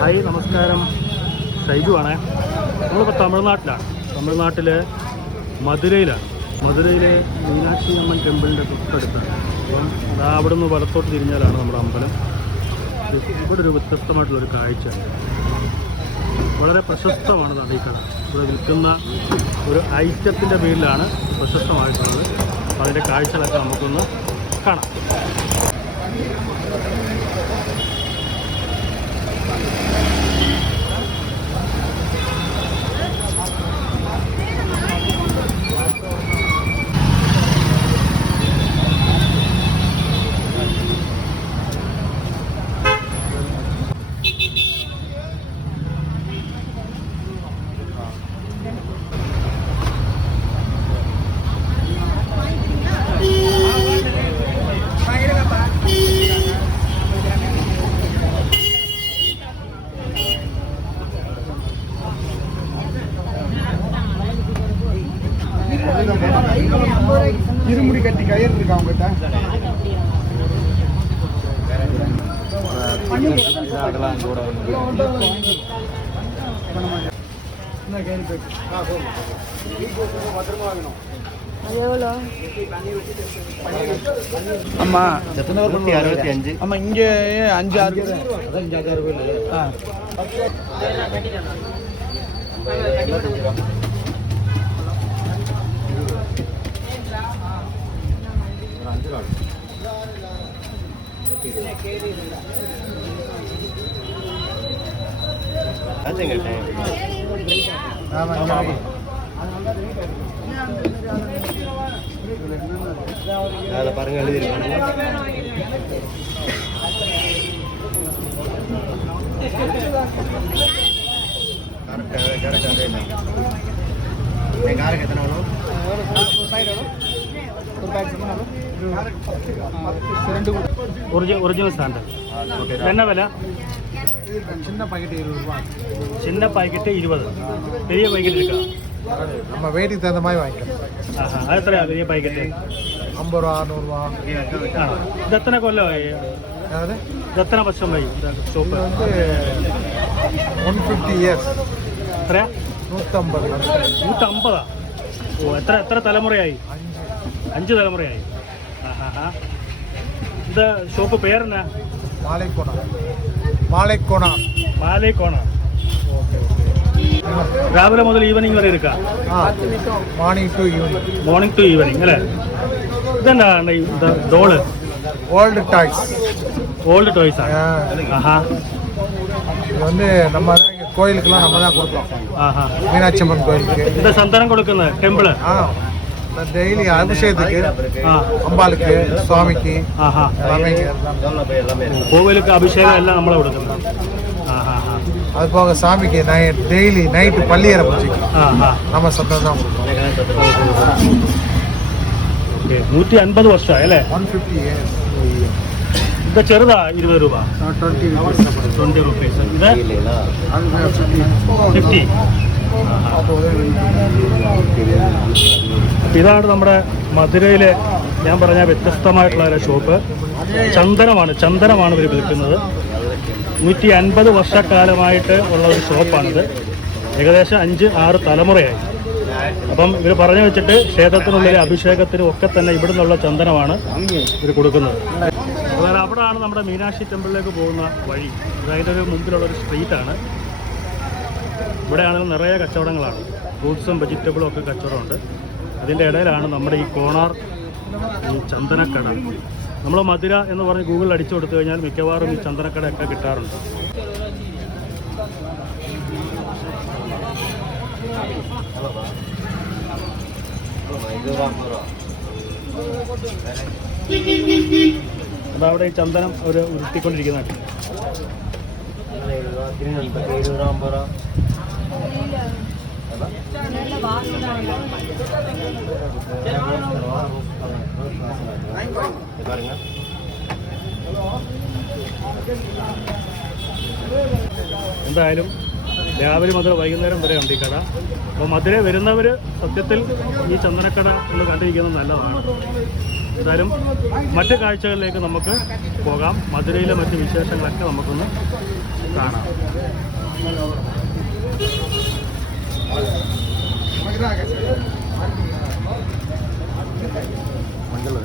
Hi നമസ്കാരം. ഷൈജു ആണേ. നമ്മളിപ്പോൾ തമിഴ്നാട്ടിലാണ്. തമിഴ്നാട്ടിലെ മധുരയിലാണ്. മധുരയിലെ മീനാക്ഷി അമ്മൻ ടെമ്പിളിന്റെ തൊട്ടടുത്താണ്. അപ്പം അവിടെ നിന്ന് വലത്തോട്ട് തിരിഞ്ഞാലാണ് നമ്മുടെ അമ്പലം. ഇവിടെ ഒരു വ്യത്യസ്തമായിട്ടുള്ളൊരു കാഴ്ച. വളരെ പ്രശസ്തമാണ് ഈ ഇവിടെ വിൽക്കുന്ന ഒരു ഐറ്റത്തിന്റെ പേരിലാണ് പ്രശസ്തമായിട്ടുള്ളത്. അതിന്റെ കാഴ്ചകളൊക്കെ നമുക്കൊന്ന് കാണാം. இருமுடி கட்டி கயிறு இருக்கா உங்ககிட்ட ஆமா அறுபத்தி அஞ்சு ஆமா இங்க அஞ்சு ஆறு அஞ்சு ஆறு பேர் ஒரு அஞ்சு ரூபா அதில் பாருங்க எழுதிருக்காங்க எத்தனை வரும் ரெண்டு கூட. ഒറിജിനൽ ഒറിജിനൽ സാൻഡൽ ஓகே എന്നാ വില சின்ன பாக்கெட் இருபது ரூபா சின்ன பாக்கெட்டு இருபது பெரிய பாக்கெட் இருக்கா நம்ம வெயிட்டுக்கு தகுந்த மாதிரி வாங்கிக்கலாம் ആഹാ അത് എത്രയാ പെരിയ പാക്കറ്റ് ஐம்பது ரூபா அறுநூறுவா ആ ഇത് എത്ര കൊല്ലമായി அதாவது ഇത് എത്ര വർഷമായി ഇത് இது ഷോപ്പ് வந்து ஒன் ஃபிஃப்டி இயர்ஸ் എത്രയാ நூற்றம்பது നൂറ്റമ്പതാ ഓ എത്ര എത്ര തലമുറയായി அஞ்சு അഞ്ച് തലമുറയായി ആഹാ ഇത് ഷോപ്പ് പേരെന്നാ மாலைக்கோணா மாலைக்கோணா മാലേക്കോണ ஓகே ஓகே രാവിലെ മുതൽ ഈവനിങ് വരെ എടുക്കാം ஆ morning to evening morning to evening അല്ലേ ഇതെന്താണ് ഈ ഇത് doll old toys old toys ആണ് ആഹാ இது வந்து நம்ம தான் இங்கே கோயிலுக்கெல்லாம் நம்ம தான் கொடுப்போம் ആഹാ மீனாட்சி அம்மன் கோயிலுக்கு ഇത് സന്താനം കൊടുക്കുന്നത് ടെമ്പിള് ஆ டெய்லி அபிஷேகத்துக்கு ആ அம்பாளுக்கு சுவாமிக்கு ആഹാ எல்லாமே இங்கே இருந்தாங்க சொன்ன போய் எல்லாமே இருக்கு കോവിലൊക്കെ അഭിഷേകം എല്ലാം നമ്മളെ കൊടുക്കുന്നത് ആഹാ ആ அது போக சாமிக்கு நைட் டெய்லி நைட்டு பள்ளியறை பூஜைக்கு ആഹാ நம்ம சத்தம் தான் கொடுப்போம் ഓക്കെ നൂറ്റി അൻപത് വർഷമായി അല്ലേ ஒன் ஃபிஃப்டி இயர்ஸ் ഇത് ചെറുതാ ഇരുപത് രൂപ டுவெண்ட்டி ട്വൻറ്റി റുപ്പീസ് ഇത് இல்லைங்களா அது ஃபிஃப்டி ഫിഫ്റ്റി അപ്പം ഇതാണ് നമ്മുടെ മധുരയിലെ ഞാൻ പറഞ്ഞ വ്യത്യസ്തമായിട്ടുള്ള ഒരു ഷോപ്പ് ചന്ദനമാണ് ചന്ദനമാണ് ഇവർ വിൽക്കുന്നത്. നൂറ്റി അൻപത് വർഷക്കാലമായിട്ട് ഉള്ള ഒരു ഷോപ്പാണിത് ഏകദേശം അഞ്ച് ആറ് തലമുറയായി. അപ്പം ഇവർ പറഞ്ഞു വെച്ചിട്ട് ക്ഷേത്രത്തിനുള്ളിലെ അഭിഷേകത്തിനും ഒക്കെ തന്നെ ഇവിടെ നിന്നുള്ള ചന്ദനമാണ് ഇവർ കൊടുക്കുന്നത്. വേറെ അവിടെയാണ് നമ്മുടെ മീനാക്ഷി ടെമ്പിളിലേക്ക് പോകുന്ന വഴി. അതായത് ഒരു മുമ്പിലുള്ള ഒരു സ്ട്രീറ്റാണ് ഇവിടെയാണെങ്കിൽ നിറയെ കച്ചവടങ്ങളാണ്. ഫ്രൂട്ട്സും വെജിറ്റബിളും ഒക്കെ കച്ചവടമുണ്ട്. അതിന്റെ ഇടയിലാണ് നമ്മുടെ ഈ കോണാർ ഈ ചന്ദനക്കട. നമ്മൾ മധുര എന്ന് പറഞ്ഞ് ഗൂഗിളിൽ അടിച്ചു കൊടുത്തു കഴിഞ്ഞാൽ മിക്കവാറും ഈ ചന്ദനക്കടയൊക്കെ കിട്ടാറുണ്ട്. അതവിടെ ഈ ചന്ദനം അവർ ഉരുട്ടിക്കൊണ്ടിരിക്കുന്നതാണ് എഴുപതിന് എൺപത്തി ഏഴ് இருபது ரூபா ஐம்பது ரூபா இது பாருங்க എന്തായാലും രാവിലെ മുതൽ വൈകുന്നേരം വരെ ഉണ്ട് ഈ കട അപ്പോൾ മധുര വരുന്നവർ സത്യത്തിൽ ഈ ചന്ദനക്കട ഒന്ന് കണ്ടിരിക്കുന്നത് നല്ലതാണ് എന്തായാലും മറ്റ് കാഴ്ചകളിലേക്ക് നമുക്ക് പോകാം മധുരയിലെ മറ്റ് വിശേഷങ്ങളൊക്കെ നമുക്കൊന്ന് കാണാം மஞ்சள்